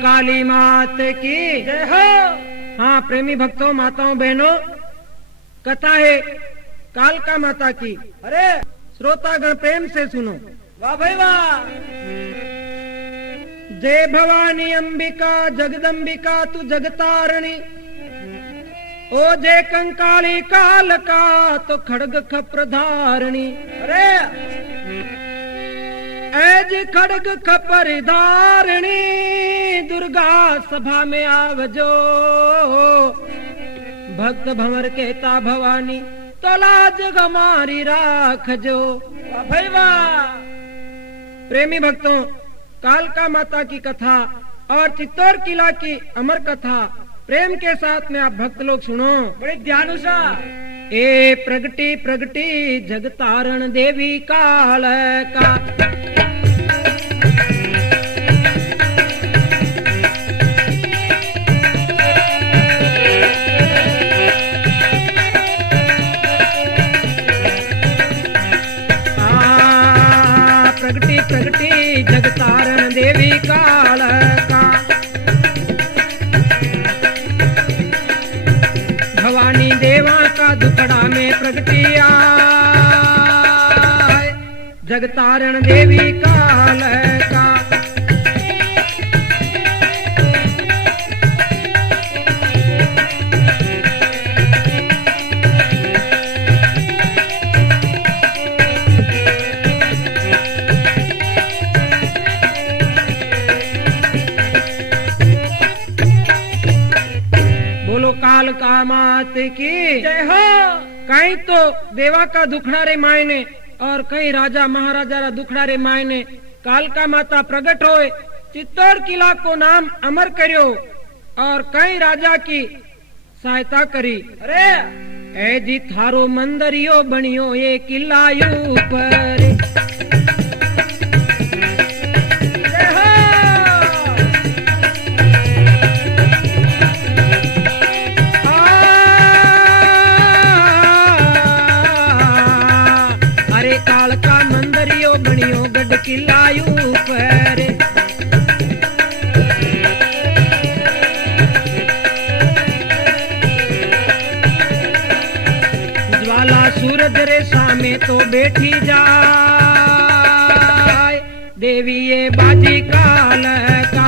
काली मात की जय हो। हाँ प्रेमी भक्तों, माताओं, बहनों, कथा है कालका माता की। अरे श्रोतागण प्रेम से सुनो। वाह भाई वाह। जय भवानी अंबिका जगदंबिका तू जगतारणी, ओ जय कंकाली कालका तो खड़ग खप्र धारणी। अरे ऐज खड़ग खपर धारणी, दुर्गा सभा में आवजो, भक्त भंवर कहता भवानी तो लाज हमारी राखजो। भाई वाह। प्रेमी भक्तों, कालका माता की कथा और चित्तौड़ किला की अमर कथा प्रेम के साथ में आप भक्त लोग सुनो बड़े ध्यान से। ए प्रगटी प्रगटी जगतारण देवी कालका, प्रगटी प्रगटी जगतारण देवी कालका, भवानी देवा का दुखड़ा में प्रगटिया, जगतारण देवी कालका। कालका मात की जय हो। कहीं तो देवा का दुखड़ा रे मायने और कहीं राजा महाराजा रा दुखड़ा रे मायने कालका माता प्रकट होए, चित्तौड़ किला को नाम अमर करियो और कहीं राजा की सहायता करी। अरे ए जी थारो मंदरियो बनियो ये किला ऊपर, कालका मंदरियो बनियो गढ़ किला ऊपर, ज्वाला सूरज रे सामे तो बैठी जाए, देवी ये बाजी कालका।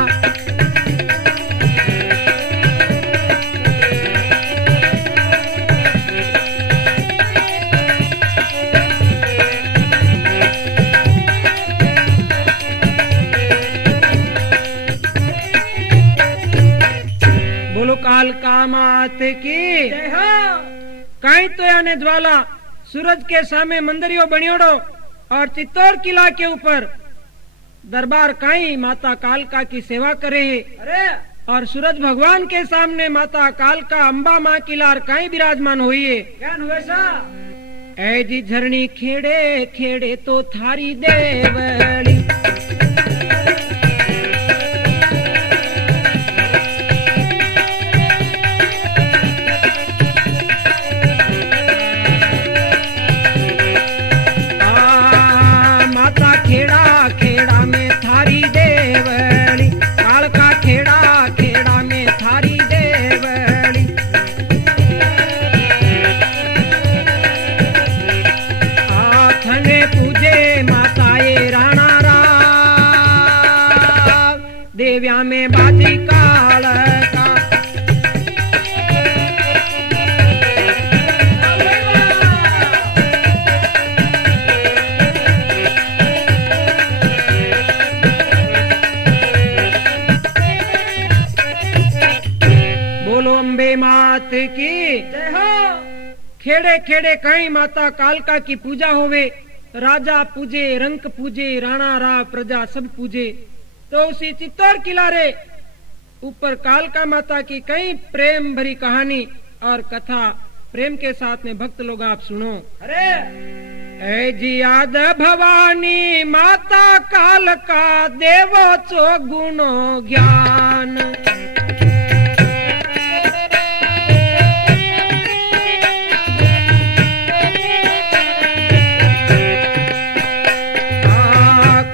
कालका मात की जय हो। कहीं तो याने ज्वाला सूरज के सामने मंदिरियो बनियोड़ो और चित्तौड़ किला के ऊपर दरबार कहीं माता कालका की सेवा करे। अरे और सूरज भगवान के सामने माता कालका अम्बा माँ की लार कहीं विराजमान हुई है। क्या वैसा ऐ जी झरनी खेड़े खेड़े तो थारी देवली, देव्या में बाजी कालका। बोलो अम्बे मात की जय हो। खेड़े खेड़े कहीं माता कालका की पूजा होवे, राजा पूजे, रंक पूजे, राणा रा प्रजा सब पूजे। तो उसी चित्तौड़ किला रे ऊपर कालका माता की कई प्रेम भरी कहानी और कथा प्रेम के साथ में भक्त लोग आप सुनो। अरे ऐ जियाद भवानी माता काल का देवो चो गुणो ज्ञान।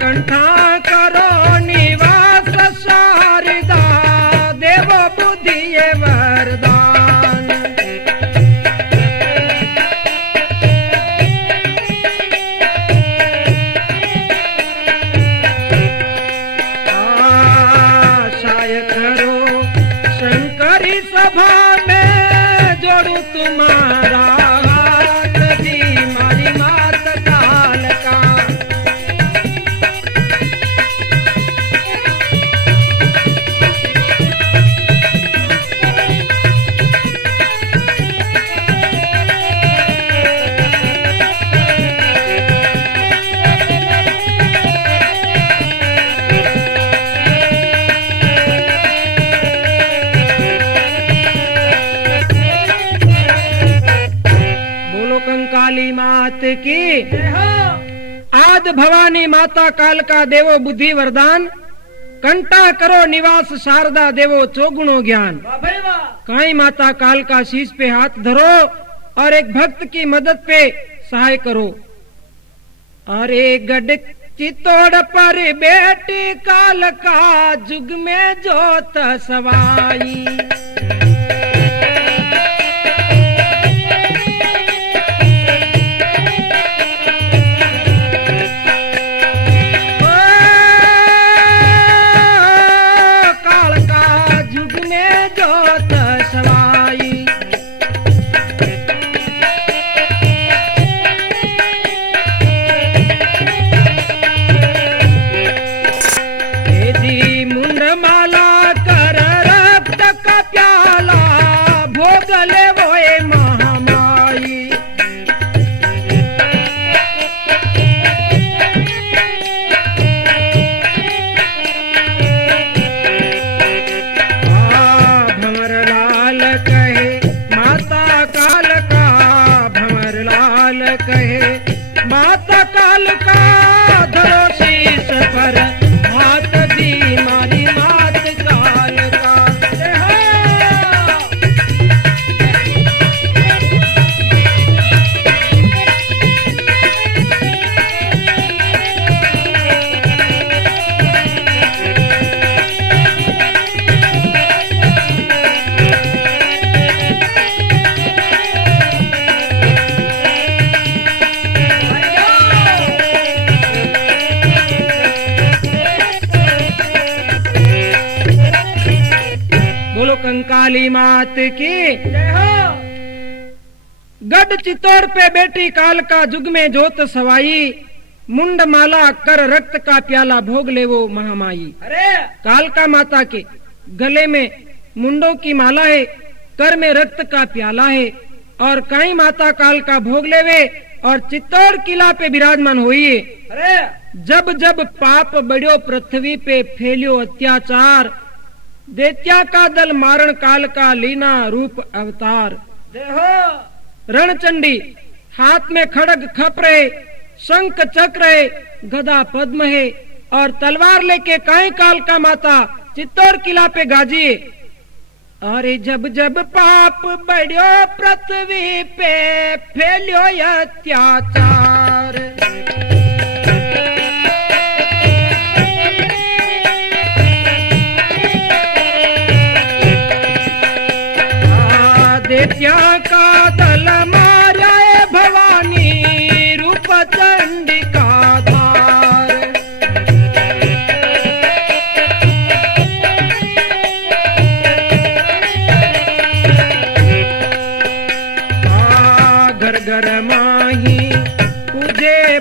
कंठा करो निवास शारदा देवो बुद्धि वरदान। शंकरी सभा में जोड़ू तुम्हारा हाथ जी मारी मात काल का। काली मात की आद भवानी माता काल का देवो बुद्धि वरदान। कंटा करो निवास शारदा देवो चौगुणो ज्ञान। काई माता काल का शीश पे हाथ धरो और एक भक्त की मदद पे सहाय करो। अरे गढ़ चित्तौड़ पर बेटी काल का जुग में जोत सवाई। माता काल का धरो शीश पर हाथ दी मारी मात काल का। कंकाली मात की जय हो। गढ़ चित्तौड़ पे बेटी काल का जुग में जोत सवाई। मुंड माला कर रक्त का प्याला भोग ले वो महामाई। अरे काल का माता के गले में मुंडों की माला है, कर में रक्त का प्याला है और काई माता काल का भोग लेवे और चित्तौड़ किला पे विराजमान हुई। अरे जब जब पाप बढ़ियो पृथ्वी पे फैलियो अत्याचार, दैत्या का दल मारण काल का लीना रूप अवतार। देखो रणचंडी हाथ में खड़ग खप रहे, शंख चक्र है, गदा पद्म है और तलवार लेके काई काल का माता चित्तौड़ किला पे गाजी। अरे जब जब पाप बढ़ियो पृथ्वी पे फैलियो अत्याचार, दैत्या का दल मारा भवानी रूप चंडिका धार। घर घर माही पूजे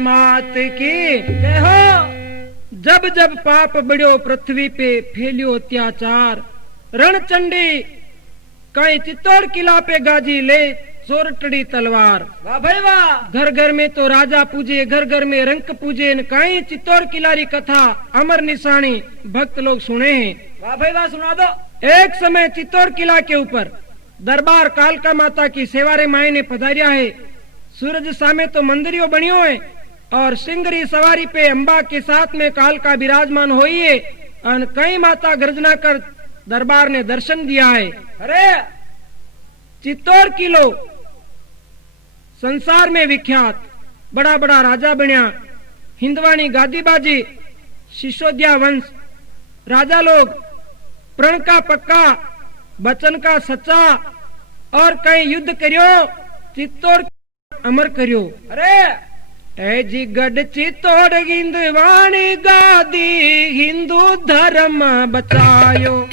मात की जय हो। जब जब पाप बढ़ियो पृथ्वी पे फैलियो अत्याचार, रणचंडी कहीं चित्तौड़ किला पे गाजी ले चोरटड़ी तलवार। वाह भाई वाह। घर घर में तो राजा पूजे, घर घर में रंक पूजे, कहीं चित्तौड़ किला री कथा अमर निशानी भक्त लोग सुने हैं। वाह भाई वाह, सुना दो। एक समय चित्तौड़ किला के ऊपर दरबार कालका माता की सेवारे माई ने पधारिया है। सूरज सामे तो मंदिरियो बनियो है और सिंगरी सवारी पे अंबा के साथ में कालका विराजमान हुई है और कई माता गर्जना कर दरबार ने दर्शन दिया है। अरे चित्तौड़ किलो संसार में विख्यात, बड़ा बड़ा राजा बनिया, हिंदवानी गादीबाजी, सिसोदिया वंश, राजा लोग प्रण का पक्का, बचन का सच्चा और कई युद्ध करियो, चित्तौड़ अमर करियो। अरे ए जी गढ़ चित्तौड़ हिंदवानी गादी, हिंदू धर्म बचायो।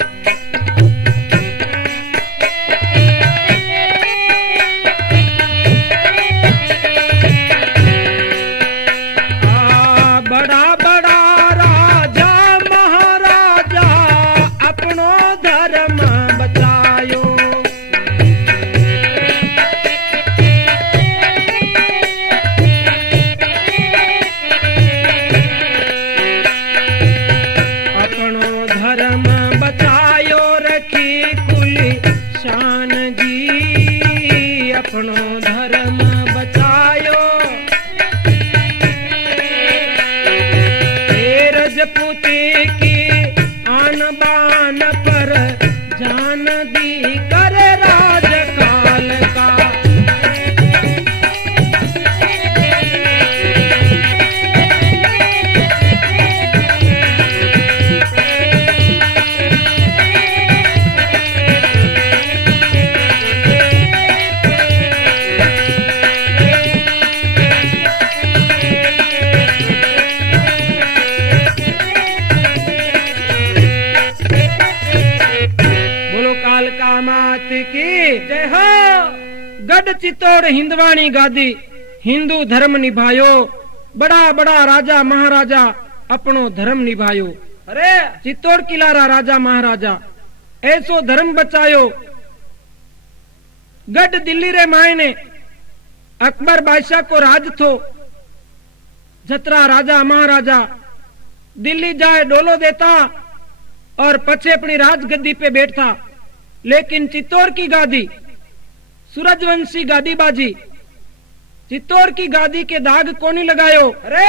गढ़ चित्तौड़ हिंदवानी गादी, हिंदू धर्म निभायो, बड़ा बड़ा राजा महाराजा अपनो धर्म निभायो। अरे चित्तौड़ किला रा राजा महाराजा ऐसो धर्म बचायो। गढ़ दिल्ली रे मायने अकबर बादशाह को राज थो, जतरा राजा महाराजा दिल्ली जाए डोलो देता और पछे अपनी राजगद्दी पे बैठता, लेकिन चित्तौड़ की गादी, सूरजवंशी गादीबाजी, चित्तौड़ की गादी के दाग कोनी लगायो। अरे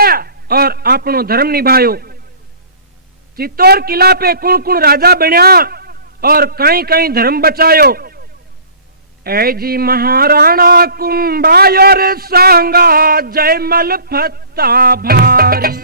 और अपनो धर्म निभायो। चित्तौड़ किला पे कुण कुण राजा बन्या और कई कई धर्म बचायो। ऐ जी महाराणा कुंभायोर सांगा, जयमल फत्ता भारी।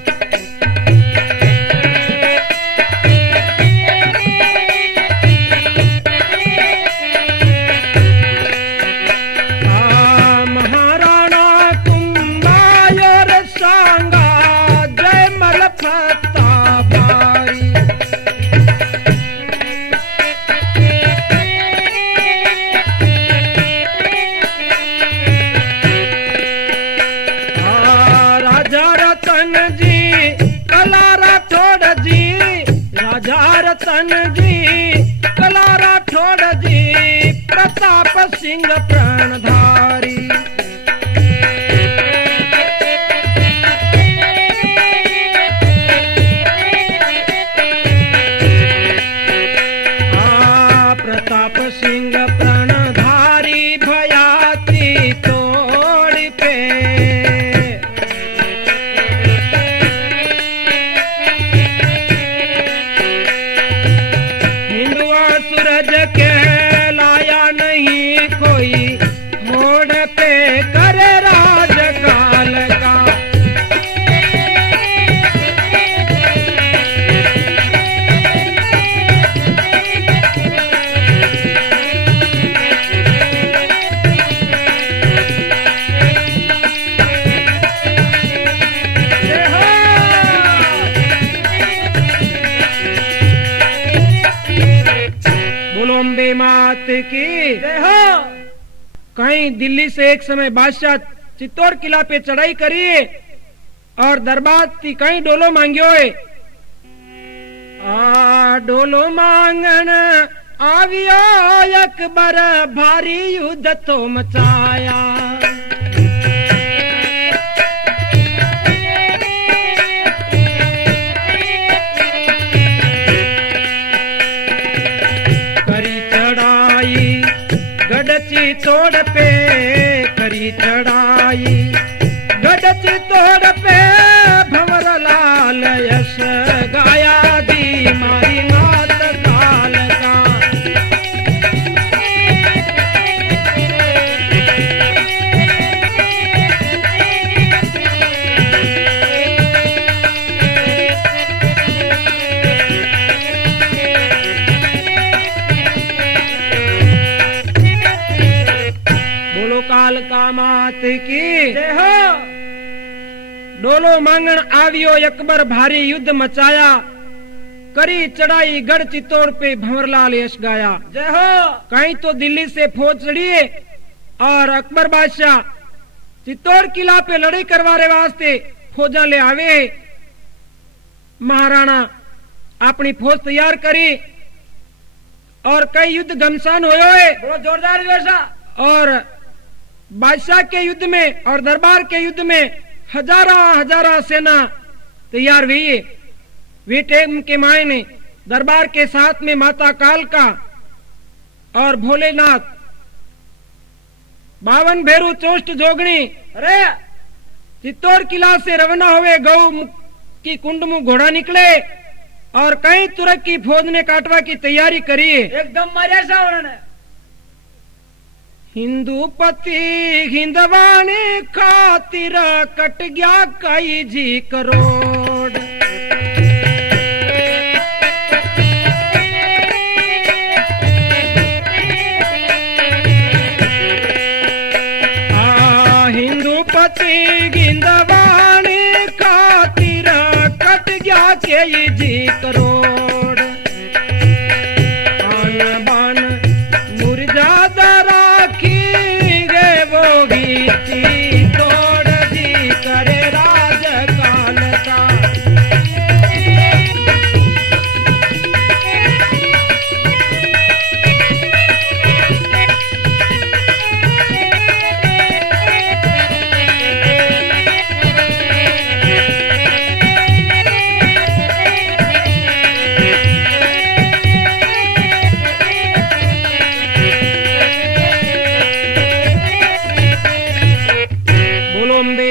प्रताप सिंह प्राणधारी। प्रताप सिंह प्राणधारी भयाती तोड़ पे। हिंदुआ सूरज के मोड़ पे करे राज काल का। बोलो अम्बे मात की जय हो। कहीं दिल्ली से एक समय बादशाह चित्तौड़ किला पे चढ़ाई करिए और दरबार थी कई डोलो मांगियो है। आ डोलो मांगन आवियो अकबर भारी युद्ध तो मचाया। करी चढ़ाई गढ़ तोड़ पे, करी चढ़ाई गढ़ तोड़ पे भंवर लाल यश गाया दी मारी नात काल का। बोलो काल का मात की जय हो। डोलो मांगन आवियो अकबर भारी युद्ध मचाया। करी चढ़ाई गढ़ चित्तौड़ पे भंवरलाल यश गाया। जय हो। कहीं तो दिल्ली से फौज चढ़ी है और अकबर बादशाह चित्तौड़ किला पे लड़ाई करवाने वास्ते फौजा ले आवे। महाराणा अपनी फौज तैयार करी और कई युद्ध घमसान होयो है। बड़ो जोरदार वैसा। और बादशाह के युद्ध में और दरबार के युद्ध में हजारा सेना तैयार हुई है। वे टाइम के मायने दरबार के साथ में माता कालका और भोलेनाथ 52 भेरू चोष्ट जोगणी अरे चित्तौड़ किला से रवाना हुए। गौ की कुंड मुंह घोड़ा निकले और कई तुरक की फौज ने काटवा की तैयारी करी है। एकदम मारे सा उन्होंने। हिंदू पति हिंदवानी खातिर कट गया कई जी करोड़। हिंदू पति हिंदवानी खातिर कट गया कई जी करोड़। आन बान मुर्जादा तोड़ दी करे राज काल का।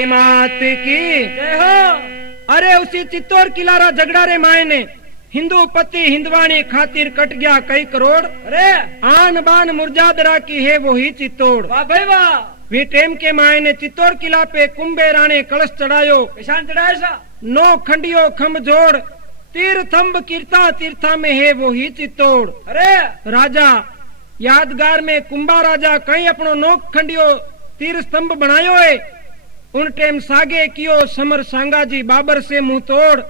मात की जय हो। अरे उसी चित्तौड़ किलारा झगड़ा रे मायने हिंदू पति हिंदवानी खातिर कट गया कई करोड़। अरे आन बान मुर्जादरा की है वो ही चित्तौड़। वाह भाई वाह। वे टेम के मायने चित्तौड़ किला पे कुंभे राणे कलश चढ़ायो। किसान चढ़ाया सा। 9 खंडियो खम जोड़ तीर्थम्ब कीर्ता तीर्था में है वो ही चित्तौड़। अरे राजा यादगार में कुंभा राजा कहीं अपनो 9 खंडियो तीर स्तंभ बनायो है। उन टेम सागे कियो समर सांगाजी बाबर से मुंह तोड़।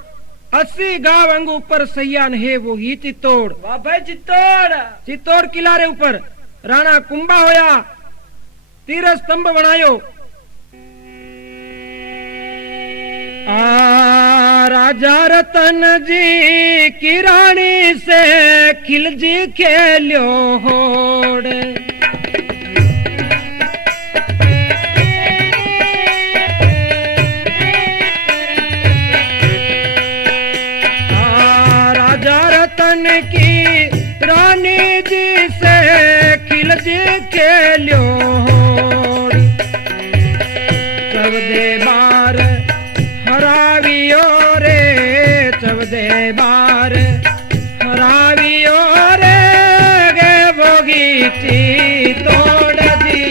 80 गांव अंग ऊपर सैयान है वो ही चित्तौड़। वाह भाई चित्तौड़। चित्तौड़ किला रे ऊपर राणा कुंभा होया तीर स्तंभ बनायो। राजा रतन जी की रानी से खिलजी खेल्यो होड़। की रानी जी से खिलजी खेल्यो होड़। चवदे बार हरावियो रे चवदे बार हरावियो रे गे बोगी तोड़ दी।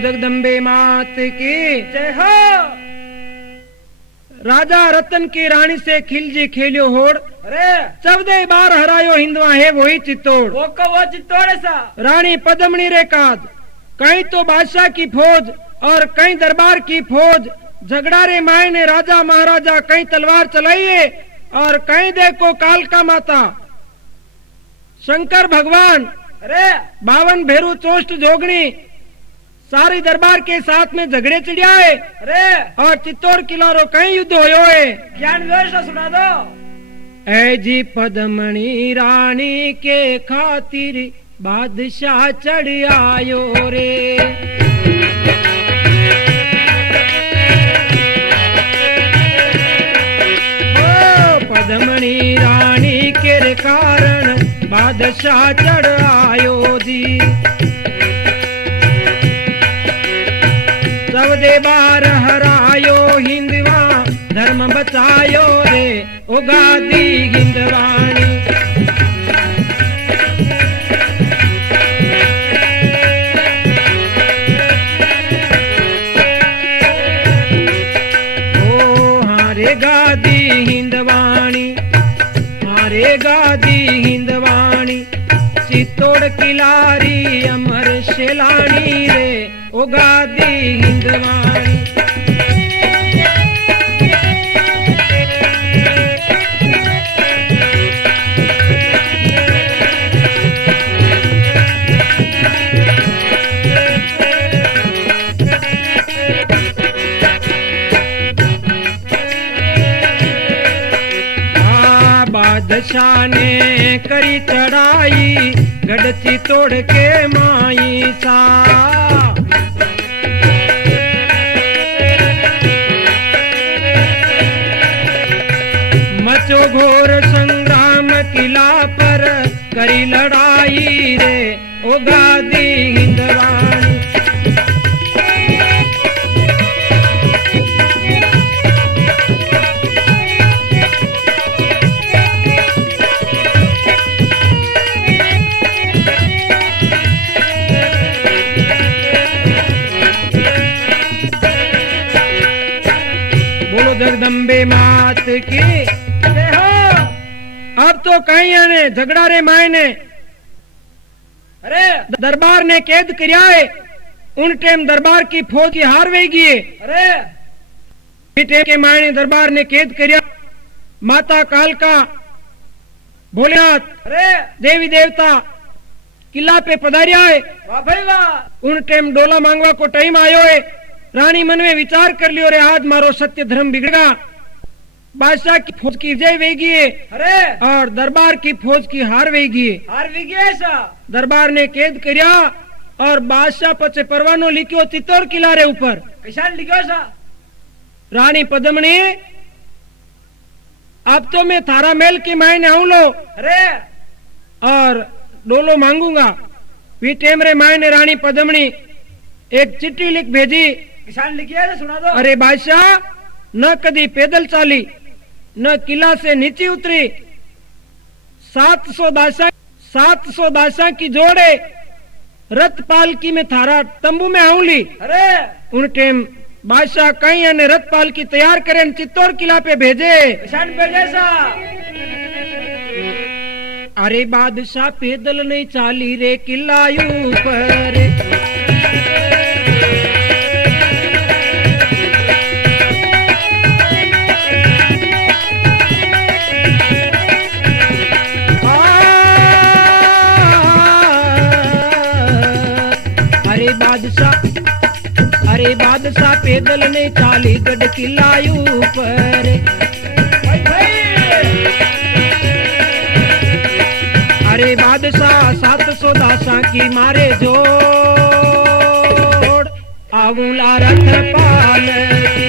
जगदम्बे मात की जय हो। राजा रतन की रानी से खिलजी खेलियो होड़, अरे 14 बार हरायो हिंदवा है वही चित्तौड़। वो को वो चित्तौड़ ऐसा। रानी पद्मनी रे काज, कहीं तो बादशाह की फौज और कहीं दरबार की फौज, झगड़ा रे माए ने राजा महाराजा कहीं तलवार चलाइए और कहीं देखो कालका माता शंकर भगवान, अरे 52 भेरू चोष्ट जोगनी सारी दरबार के साथ में झगड़े चिड़ियाए अरे और चित्तौड़ किला रो कहीं युद्ध होयो है। ज्ञान व्यवस्था सुना दो। ऐ जी पद्मनी रानी के खातिर बादशाह चढ़ आयो रे। ओ पद्मनी रानी के कारण बादशाह चढ़ आयो जी। 14 बार हरायो हिंदवा धर्म बचायो रे ओ गादी हिंदवाणी। ओ हारे गादी हिंदवाणी, हारे गादी हिंदवाणी, चित्तौड़ किलारी अमर शेलानी रे ओ गादी हिंदवाणी। बादशाह ने करी चढ़ाई गढ़ चित्तौड़ के माई सा। मचो घोर संग्राम किला पर करी लड़ाई रे ओ गादी हिंदवाणी। जगदम्बे मात की जय हो। अब तो कहीं आने झगड़ा रे माए ने अरे दरबार ने कैद किया है। उन टाइम दरबार की फौज की हार वेगी है। अरे टेम के माए ने दरबार ने कैद किया। माता कालका भोलेनाथ अरे देवी देवता किला पे पधारिया है। वाह भाई वाह। उन टाइम डोला मांगवा को टाइम आयो है। रानी मन में विचार कर लियो रे आज मारो सत्य धर्म बिगड़ेगा। बादशाह की फौज की विजय वेगी है अरे और दरबार की फौज की हार वेगी है। हार भी गया ऐसा। दरबार ने कैद किया और बादशाह पचे परवानो लिखियो चित्तौड़ किला रे ऊपर। किसान लिखो सा। रानी पद्मनी अब तो मैं थारा महल के मायने आऊं लो अरे और डोलो मांगूंगा। वी टेम रे मायने रानी पद्मनी एक चिट्ठी लिख भेजी। किसान लिखिए तो सुना दो। अरे बादशाह न कदी पैदल चाली न किला से नीचे उतरी। 700 दासा की जोड़े रथ पालकी में थारा तंबू में आऊंली। अरे उन टाइम बादशाह कहीं आने रथ पालकी तैयार करें चित्तौड़ किला पे भेजे। किसान पे जैसा। अरे बादशाह पैदल नहीं चाली रे किला ऊपर। अरे बादशाह पैदल ने चाली गढ़ किला ऊपर। अरे बादशाह 700 दासा की मारे जोड़ आऊला रथ पाल की।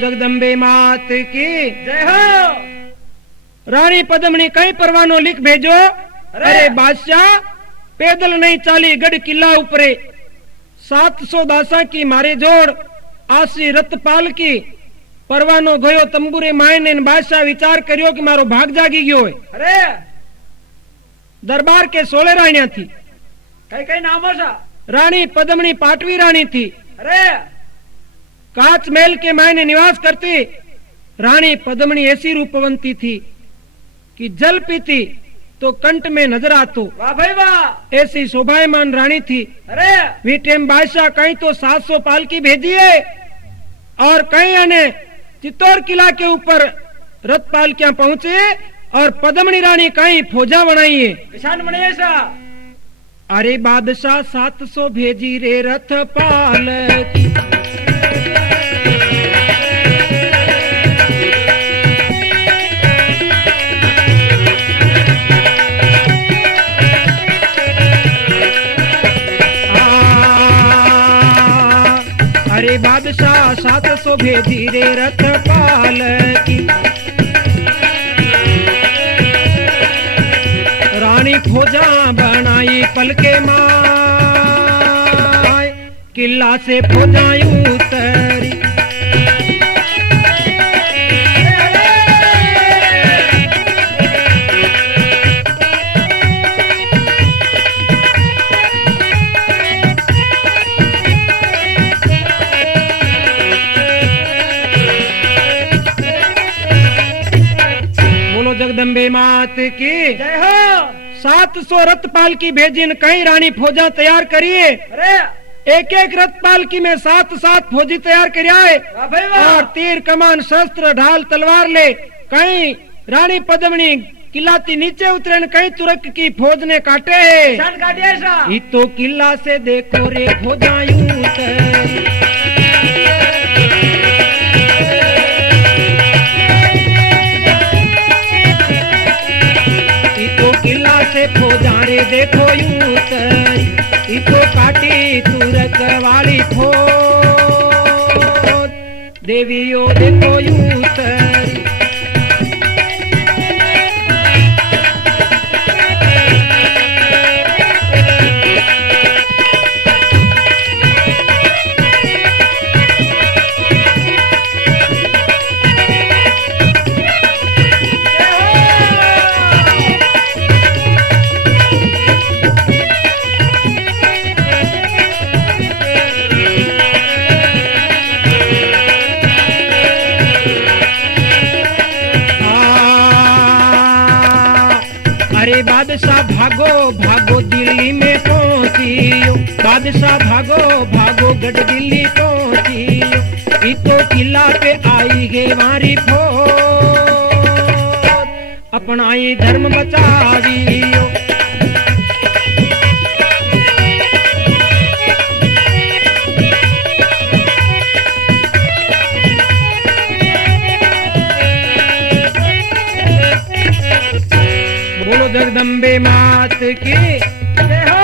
जगदम्बे मात की जय हो। रानी पद्मनी कई परवानो लिख भेजो। अरे बादशाह पैदल नहीं चाली गढ़ किला उपरे 700 दासा की मारे जोड़ आशी रतपाल की परवानो गयो तंबुरे मायने बादशाह विचार करियो कि मारो भाग जागी गयो है। अरे दरबार के 16 राणियां थी। कई कई नामों सा रानी पद्मनी पाटवी रानी थी। अरे काच महल के मायने निवास करती रानी पद्मनी ऐसी रूपवंती थी कि जल पीती तो कंठ में नजर आतो। वाह भाई वाह, ऐसी शोभायमान रानी थी। अरे वी टेम बादशाह कहीं तो 700 पालकी भेजी है और कहीं आने चित्तौड़ किला के ऊपर रथ पालकियां पहुंचे और पद्मनी रानी कहीं फौजा बनाई है। किसान बने सा। अरे बादशाह 700 भेजी रे रथ पालकी अरे बादशाह 700 भेजी रे रथ पालकी रानी फौजा बनाई पलके माय किला से फौजाई उतरी। जगदम्बे मात की जय हो। 700 रथ पालकी भेजिन कई रानी फौजा तैयार करिए। अरे एक एक रथ पालकी में 7-7 फौजी तैयार करिया है वाह भाई वाह, और तीर कमान शस्त्र ढाल तलवार ले कहीं रानी पद्मनी किलाती नीचे उतरे कहीं तुरक की फौज ने काटे है। किसान काटिए सा। तो किला से देखो रे फौजायूं किला से फौजा रे देखो यूं तो काटी तुरक वाली फौज देवियों देखो यूं बादशाह भागो भागो दिल्ली में पहुंचियो। बादशाह भागो भागो गढ़ दिल्ली पहुंचियो। तो किला पे आई गे मारी फौज अपनाई धर्म बचावियो। बोलो जगदम्बे मात की जय हो।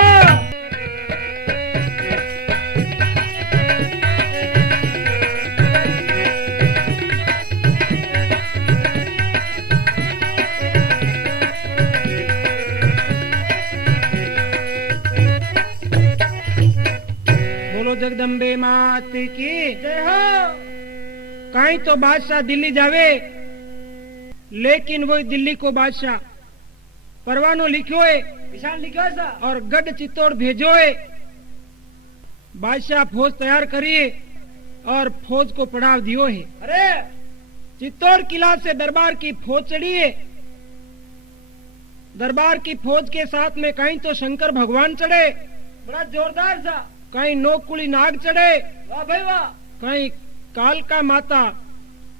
बोलो जगदम्बे मात की जय हो। कहीं तो बादशाह दिल्ली जावे लेकिन वो दिल्ली को बादशाह परवानो लिखो है किसान लिखो सा। और गढ़ चित्तौड़ भेजो है। बादशाह फौज तैयार करिए और फौज को पड़ाव दियो है। अरे चित्तौड़ किला से दरबार की फौज चढ़ी है। दरबार की फौज के साथ में कहीं तो शंकर भगवान चढ़े, बड़ा जोरदार सा। कहीं नौकुली नाग चढ़े, वाह भाई वाह, कहीं कालका माता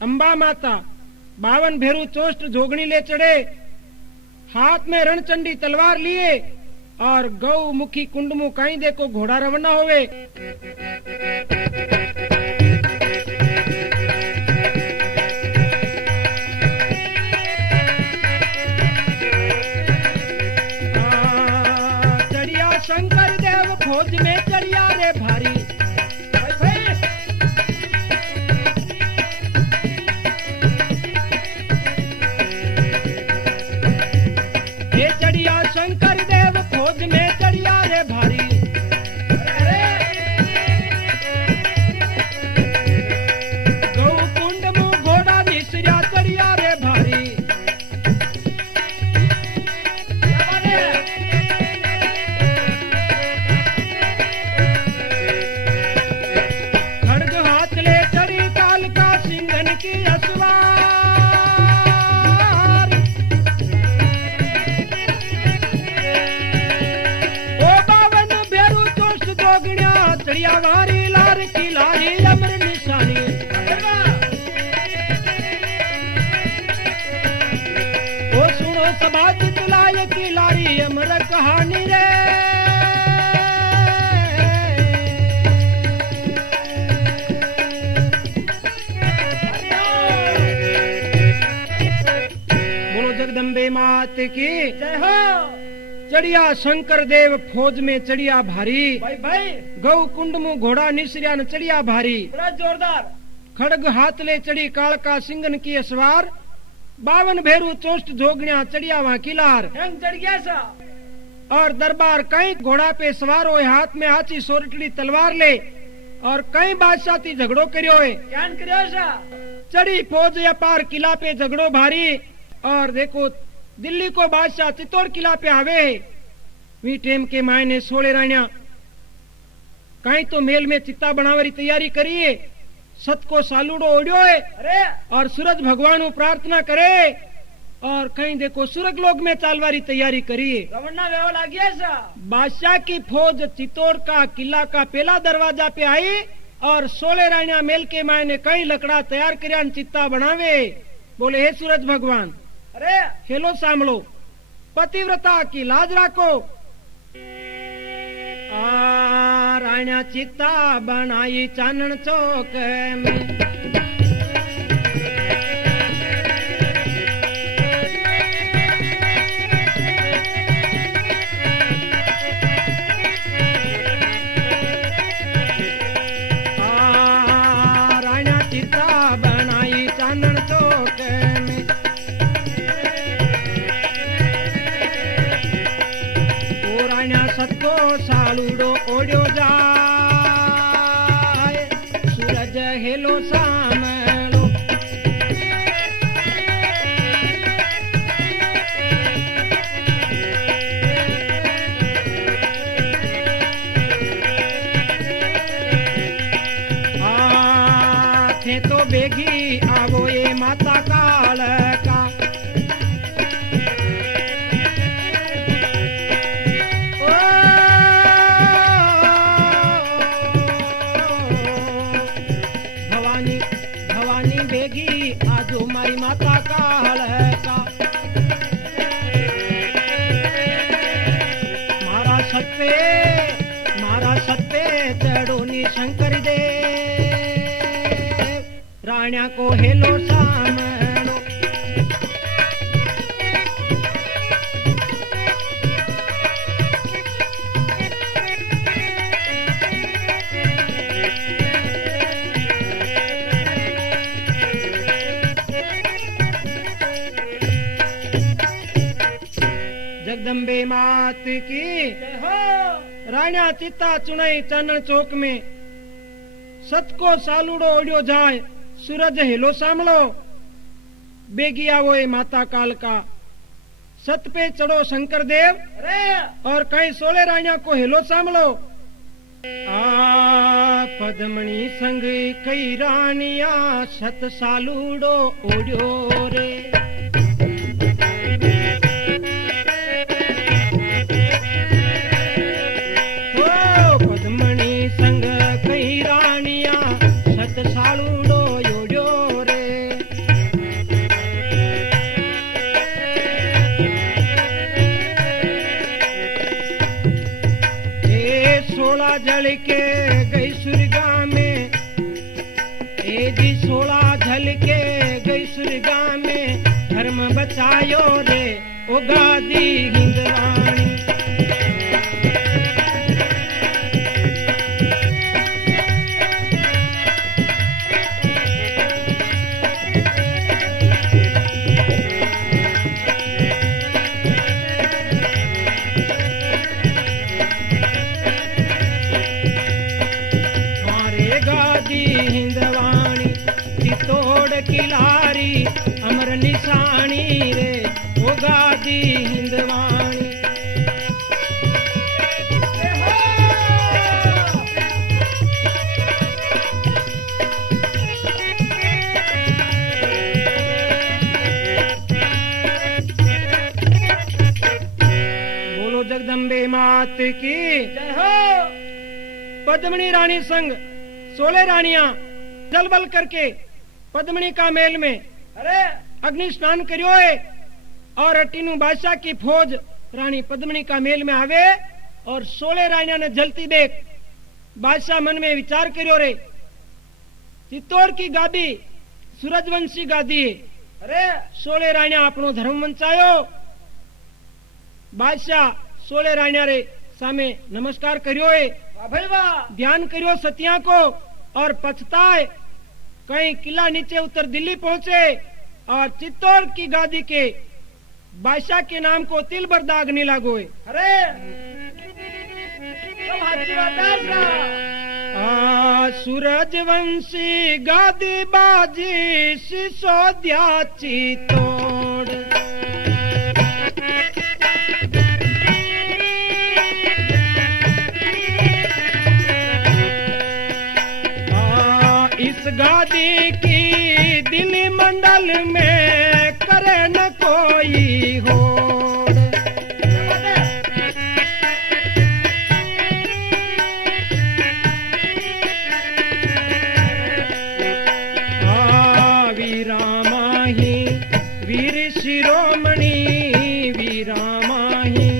अंबा माता 52 भेरू चोष्ट जोगणी ले चढ़े, हाथ में रणचंडी तलवार लिए और गौ मुखी कुंडमु कहीं देखो घोड़ा रवाना होवे। चढ़िया शंकर देव फौज में चढ़िया रे भारी। शंकर देव फौज में चढ़िया रे भारी गौ कुंड मु घोड़ा निसरिया चढ़िया रे भारी खड़ग हाथ ले चढ़ी काल का सिंघन की असवार ओ बावन भेरू चोस्ट जोगणिया चढ़िया वारी लार की लारी अमर निशानी ओ सुनो सभा चितलाय की लारी अमर कहानी रे बोलो जगदम्बे मात की जय हो चढ़िया शंकर देव फौज में चढ़िया भारी भाई भाई गौ कुंड मु घोड़ा निसरिया न चढ़िया भारी बड़ा जोरदार खड़ग हाथ ले चढ़ी कालका सिंगन की असवार 52 भेरू चोस्ट जोगणिया चढ़िया वहां किलार हैंग चढ़ गया सा और दरबार कई घोड़ा पे सवार होए हाथ में आची सोरटड़ी तलवार ले और कई बादशाह थी झगड़ो करियो है ज्ञान करियो सा चढ़ी फौज या पार किला पे झगड़ो भारी और देखो दिल्ली को बादशाह चित्तौड़ किला पे आवे वी टेम के मायने 16 राणिया कहीं तो मेल में चित्ता बनावरी तैयारी करिए सत को सालूडो ओढ़ियो है अरे और सूरज भगवान को प्रार्थना करे और कहीं देखो सुरग लोक में चालवारी तैयारी करिए रवन्ना वेव लाग गया सा बादशाह की फौज चित्तौड़ का किला का पहला दरवाजा पे आई और 16 राणिया मेल के मायने कई लकड़ा तैयार करया चित्ता बनावे बोले हे सूरज भगवान अरे खेलो सामलो पतिव्रता की लाज राखो राणिया चित्ता बनाई चानन चौक में राणिया चित्ता बनाई चानन चौक में सत्को सालूडो ओढ़ियो जाए सूरज हेलो सामलो थे तो बेगी आवो ये माता काल का बेगी आजो माई माता काल का मारा सत्ते चढ़ोनी शंकर दे राणिया को हेलो सामलो जगदम्बे मात की जय हो राणिया चित्ता चुनाई चानन चौक में सत को सालूडो ओढ़ियो जाए सूरज हेलो सामलो बेगी आवो ये माता काल का सत पे चढ़ो शंकर देव अरे और कई 16 राणिया को हेलो सामलो पद्मणि संग कई रानिया सत सालूडो ओढ़ियो रे संग कई रानिया सत सालूडो ओढ़ियो रे ए 16 जल के गई सुरगा में ए जी 16 झल के गई सुरगा में धर्म बचायो रे ओ गादी हिंदरानी मात की जय हो। पद्मिनी रानी संग 16 रानियां जल बल करके पद्मिनी का मेल में अरे अग्नि स्नान करियो है और अटीनु बादशाह की फौज रानी पद्मिनी का मेल में आवे और 16 रानियां ने जलती देख बादशाह मन में विचार करियो रे चित्तौड़ की गादी सूरजवंशी गादी है। अरे 16 रानियां अपनो धर्म वंचायो। बादशाह 16 रानियां रे सामे नमस्कार करियो है, वाह भाई वाह। ध्यान करियो सतिया को और पछताए कहीं किला नीचे उतर दिल्ली पहुंचे और चित्तौड़ की गादी के बादशाह के नाम को तिल भर दाग नहीं लागो है। अरे सब हाथी बात है सा। सूरजवंशी गादी बाजी सिसोदिया चित्तौड़ इस गादी की दिल्ली मंडल में करे न कोई होड़। वीरा माही वीर शिरोमणि वीरा माही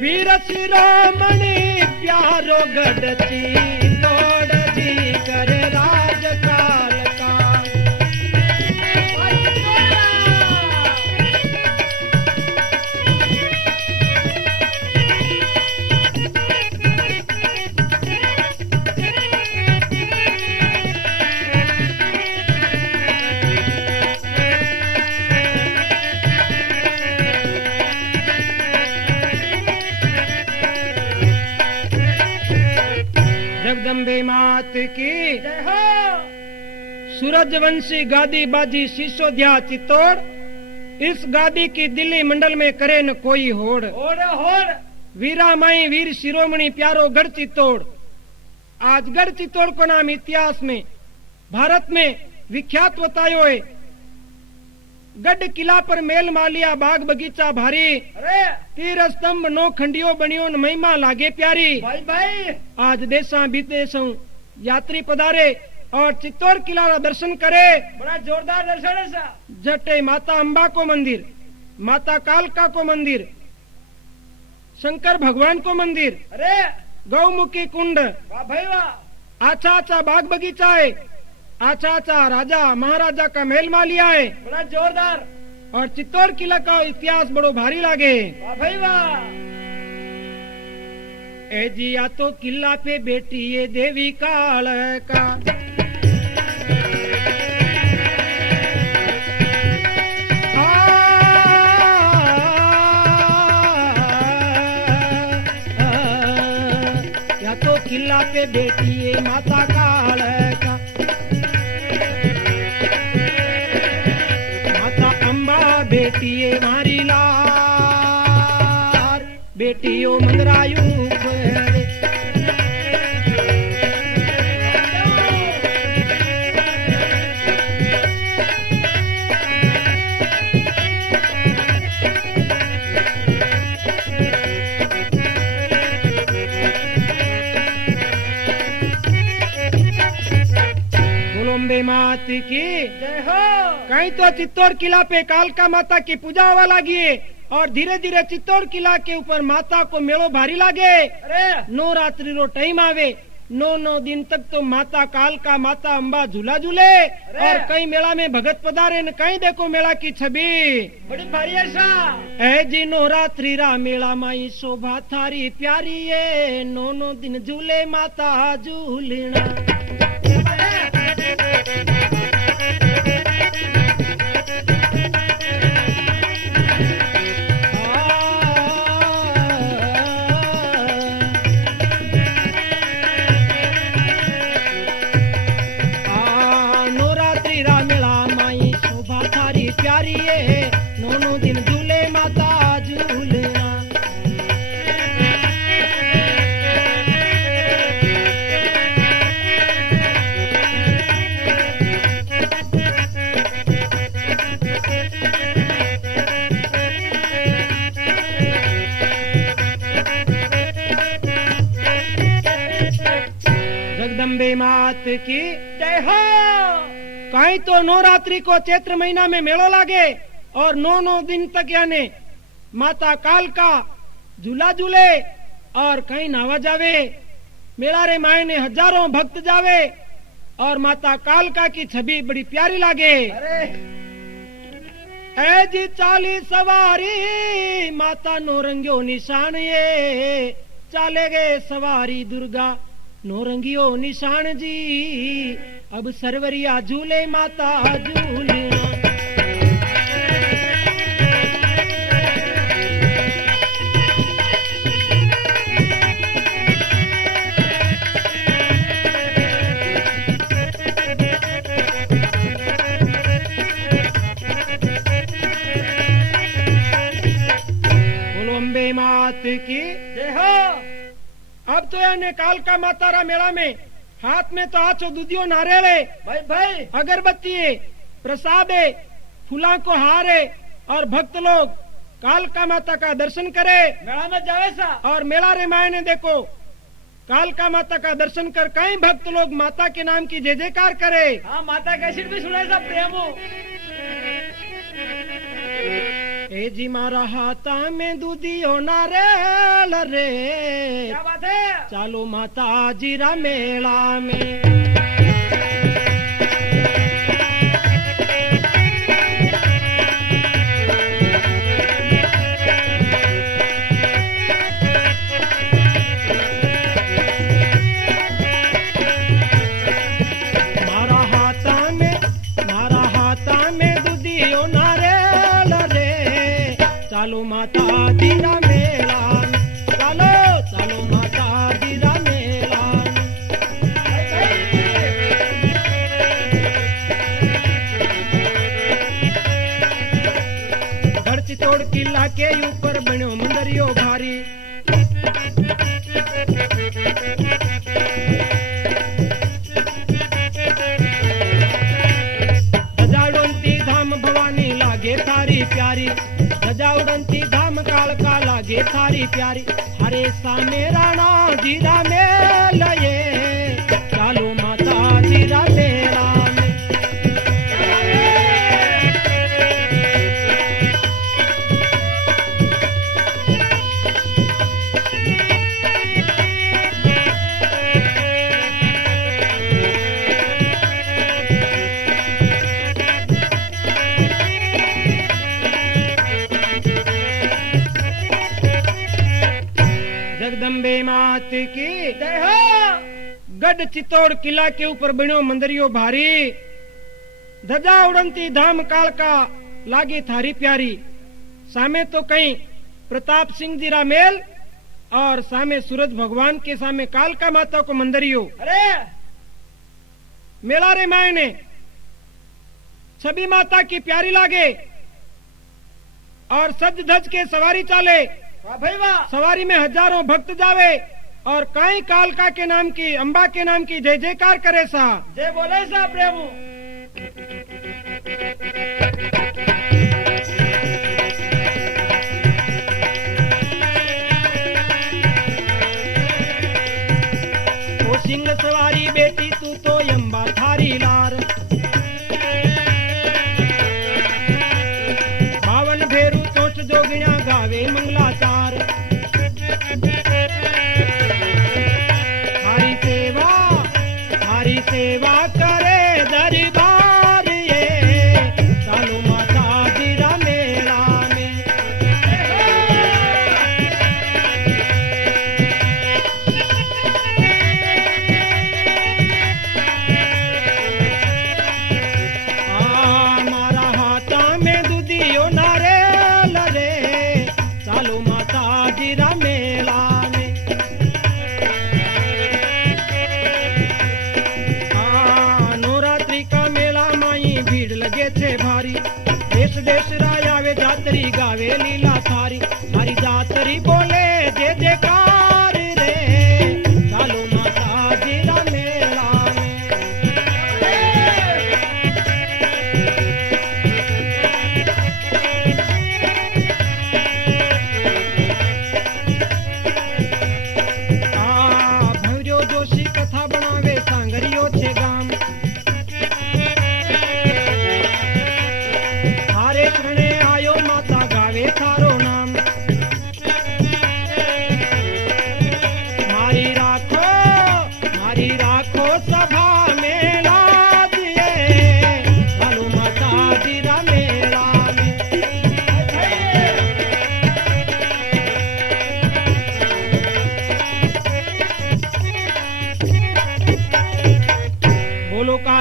वीर शिरोमणि प्यारो गढ़ती तोड़ जी कर राजकाल का। जगदम्बे मात की जय हो। सूरजवंशी गादी बाजी सिसोदिया चित्तौड़ इस गादी की दिल्ली मंडल में करे न कोई होड़। होड़ होड़। वीरा माई वीर शिरोमणि प्यारो गढ़ चित्तौड़। आज गढ़ चित्तौड़ को नाम इतिहास में भारत में विख्यात बतायो है। गढ़ किला पर मेल मालिया बाग बगीचा भारी अरे तीर स्तंभ 9 खंडियो बनियो न महिमा लागे प्यारी। भाई भाई आज देशा विदेशों यात्री पधारे और चित्तौड़ किला का दर्शन करे। बड़ा जोरदार दर्शन है सा। जटे माता अम्बा को मंदिर, माता कालका को मंदिर, शंकर भगवान को मंदिर, अरे गौमुखी कुंड, वाह भाई वाह। अच्छा अच्छा बाग बगीचा है, अच्छा अच्छा राजा महाराजा का महल मालिया है बड़ा जोरदार। और चित्तौड़ किला का इतिहास बड़ो भारी लागे। वाह भाई वाह। ए जी या तो किला पे बेटी ये देवी काल का या तो किला पे बेटी ये माता काल का माता अम्बा बेटी ये मारी लार बेटियों मंदरायु रे। बोलोम्बे मात की जय हो। कहीं तो चित्तौड़ किला पे कालका माता की पूजा हुआ लगी है और धीरे धीरे चित्तौड़ किला के ऊपर माता को मेलो भारी लागे। अरे 9 रात्रि रो टाइम आवे 9 दिन तक तो माता कालका माता अम्बा झूला झूले और कई मेला में भगत पधारे न कहीं देखो मेला की छवि बड़ी भारी है सा। ए जी 9 रात्रि रा मेला माई शोभा थारी प्यारी है 9 दिन झूले माता झूलना। प्यारी है 9 दिन झूले माता झूलना। जगदम्बे मात की जय हो। कहीं तो नवरात्रि को चैत्र महीना में मेलो लागे और 9 दिन तक यानी माता काल का झूला झूले और कहीं नावा जावे। मेला रे मायने हजारों भक्त जावे और माता कालका की छवि बड़ी प्यारी लागे। अरे ऐ जी चाली सवारी माता नौरंगियो निशान ये चाले गए सवारी दुर्गा नौरंगियो निशान जी अब सरवरिया झूले माता झूलना। मात की जय हो। अब तो यानी कालका मातारा मेला में हाथ में तो आचो दूधियो नारियल है, भाई भाई अगरबत्ती है, प्रसाद है, फूला को हार है और भक्त लोग कालका माता का दर्शन करे। मेला में जावे सा और मेला रे मायने देखो कालका माता का दर्शन कर कई भक्त लोग माता के नाम की जय जयकार करे। हाँ माता कैसेट भी सुनाए सा प्रेमो। ए जी मारा हाथा में दूधियो नारियल रे क्या बात है। चालो माता जीरा मेला में। चालो माता जीरा मेला चालो चालो माता जीरा मेला। धरती तोड़ किला के ऊपर बनो मंदिरियो भारी सजावंती धाम भवानी लागे थारी प्यारी ध्वजा उड़ंती धाम कालका लागे थारी प्यारी। हरे सा मेरा ना जीरा मेला ये चालो माता जीरा मेला। जगदम्बे मात की जय हो। गढ़ चित्तौड़ किला के ऊपर बनो मंदिरियो भारी ध्वजा उड़ंती धाम कालका लागे थारी प्यारी। सामे तो कहीं प्रताप सिंह जी रामेल और सामे सूरज भगवान के सामे कालका माता को मंदिरियो। अरे मेला रे मायने छवि माता की प्यारी लागे और सज धज के सवारी चाले। वाह भाई वाह। सवारी में हजारों भक्त जावे और कई कालका के नाम की अंबा के नाम की जय जयकार करे सा। जय बोले सा प्रेमो। ओ सिंह सवारी बेटी तू तो अंबा थारी लार बावन भेरू चोट जोगिया गावे मंगलाचार। हरी सेवा करे दरबार ये चालो माता जीरा मेला में।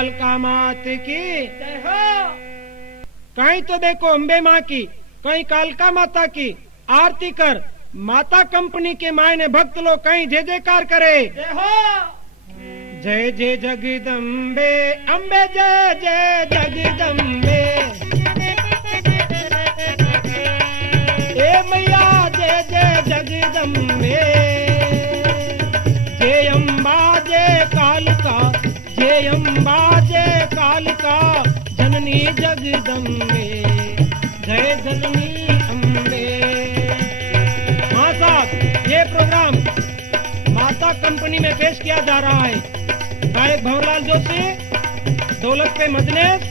कालका मात की। जय हो। कहीं तो देखो अम्बे माँ की, कहीं कालका माता की आरती कर। माता कंपनी के मायने भक्त लोग कहीं जय जयकार करे। जय हो। जय जय जगदम्बे, अम्बे जय जय जगदम्बे। ए मैया जय जय जगदम्बे। जय अम्बा जय कालका, जय अम्बा जय कालका, जननी जगदम्बे, जय जननी अम्बे। हाँ साहब, ये प्रोग्राम माता कंपनी में पेश किया जा रहा है। गायक भंवरलाल जोशी, दौलत पे मदनेश,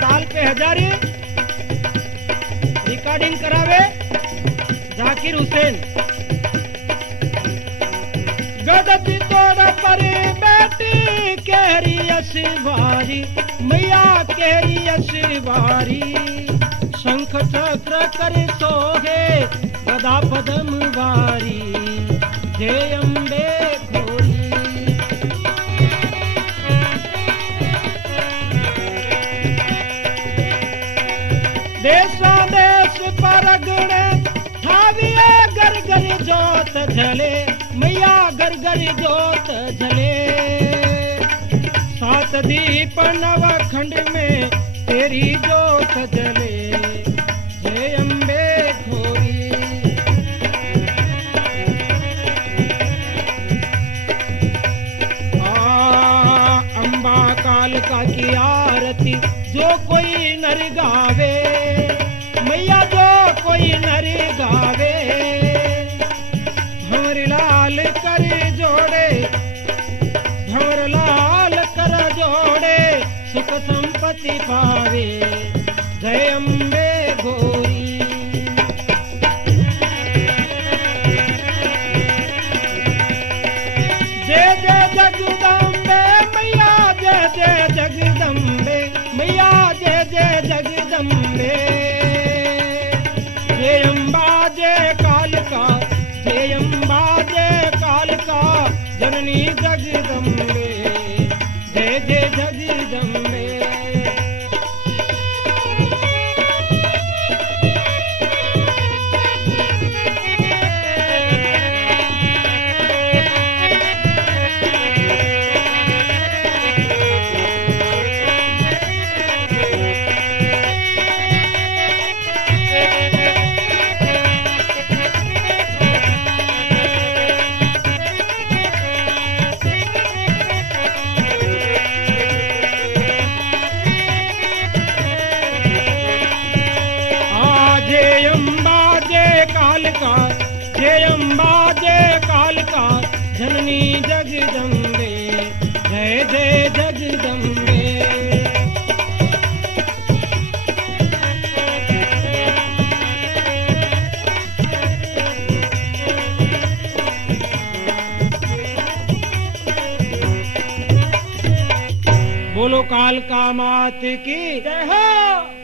ताल पे हजारी, रिकॉर्डिंग करावे जाकिर हुसैन। गदती तोड़ पर बेटी केरी अशवारी, मैया केरी अशवारी। शंख चक्र कर सोहे गदा पदम वारी, जय अम्बे घोरी। देशा देश परगणे ठाविए घर घर जोत झले, मैया घर घर जोत झले। सात दीप नव खंड में तेरी जोत जले, जय अम्बे घोरी। अम्बा कालका की आरती जो कोई नर गावे, मैया जो कोई नर गावे। भंवरलाल कर जोड़े, भंवरलाल कर जोड़े, सुख संपत्ति पावे, जय अम्बे घोरी। जय जय जगदम्बे मैया, जय जय जगदम्बे मैया, जय जय जगदम्बे। जय अम्बा जय कालका, जय अम्बा जय कालका, जननी जगदम्बे, जय जय जगदम्बे। जय अम्बा जय कालका, जय अम्बा जय कालका, जननी जगदम्बे, जय जय जगदम्बे। बोलो कालका मात की जय हो।